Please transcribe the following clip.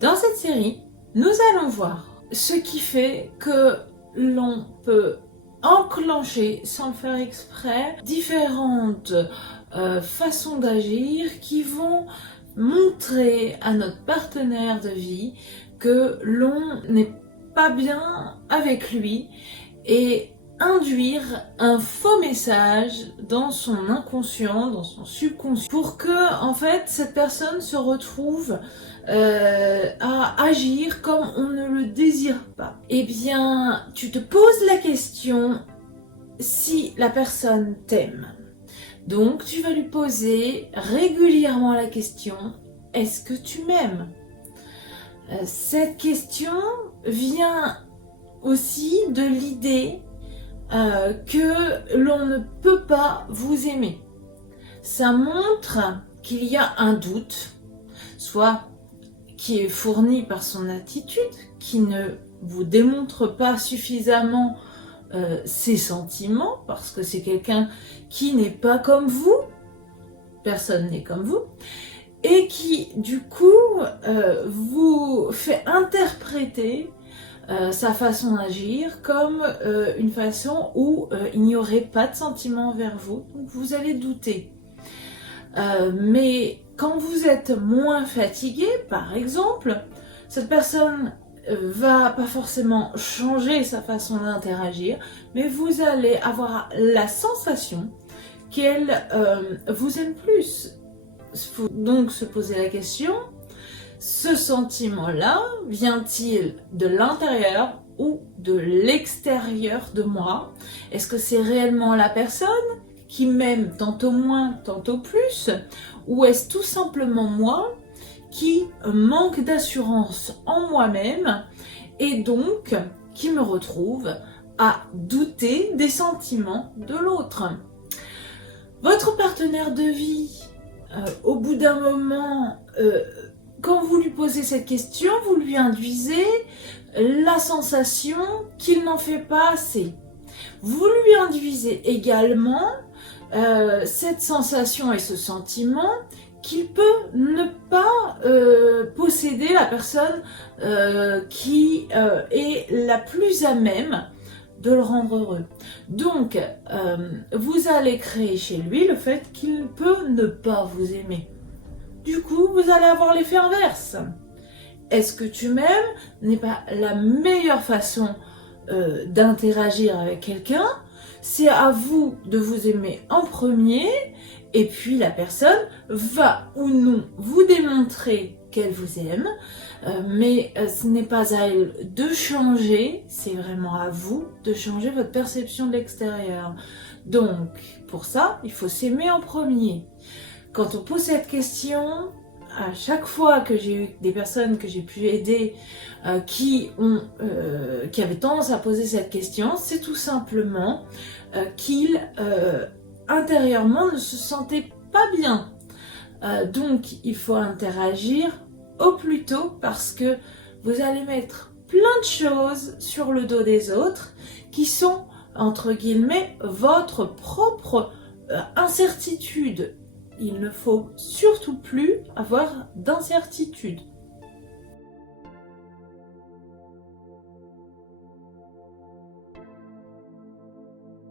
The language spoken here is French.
Dans cette série, nous allons voir ce qui fait que l'on peut enclencher, sans le faire exprès, différentes façons d'agir qui vont montrer à notre partenaire de vie que l'on n'est pas bien avec lui et induire un faux message dans son inconscient, dans son subconscient, pour que en fait cette personne se retrouve à agir comme on ne le désire pas. Eh bien, tu te poses la question si la personne t'aime. Donc, tu vas lui poser régulièrement la question « Est-ce que tu m'aimes ?» Cette question vient aussi de l'idée que l'on ne peut pas vous aimer. Ça montre qu'il y a un doute, soit qui est fourni par son attitude, qui ne vous démontre pas suffisamment ses sentiments, parce que c'est quelqu'un qui n'est pas comme vous, personne n'est comme vous, et qui du coup vous fait interpréter sa façon d'agir comme une façon où il n'y aurait pas de sentiments envers vous, donc vous allez douter. Mais quand vous êtes moins fatigué, par exemple, cette personne va pas forcément changer sa façon d'interagir, mais vous allez avoir la sensation qu'elle vous aime plus. Il faut donc se poser la question, ce sentiment-là vient-il de l'intérieur ou de l'extérieur de moi? Est-ce que c'est réellement la personne qui m'aime tantôt moins, tantôt plus? Ou est-ce tout simplement moi qui manque d'assurance en moi-même et donc qui me retrouve à douter des sentiments de l'autre? Votre partenaire de vie, au bout d'un moment, quand vous lui posez cette question, vous lui induisez la sensation qu'il n'en fait pas assez. Vous lui induisez également cette sensation et ce sentiment qu'il peut ne pas posséder la personne qui est la plus à même de le rendre heureux. Donc, vous allez créer chez lui le fait qu'il peut ne pas vous aimer. Du coup, vous allez avoir l'effet inverse. Est-ce que tu m'aimes n'est pas la meilleure façon d'interagir avec quelqu'un. C'est à vous de vous aimer en premier, et puis la personne va ou non vous démontrer qu'elle vous aime, mais ce n'est pas à elle de changer, c'est vraiment à vous de changer votre perception de l'extérieur. Donc, pour ça, il faut s'aimer en premier. Quand on pose cette question, à chaque fois que j'ai eu des personnes que j'ai pu aider qui avaient tendance à poser cette question, c'est tout simplement qu'ils intérieurement ne se sentaient pas bien. Donc il faut interagir au plus tôt parce que vous allez mettre plein de choses sur le dos des autres qui sont, entre guillemets, votre propre incertitude. Il ne faut surtout plus avoir d'incertitude.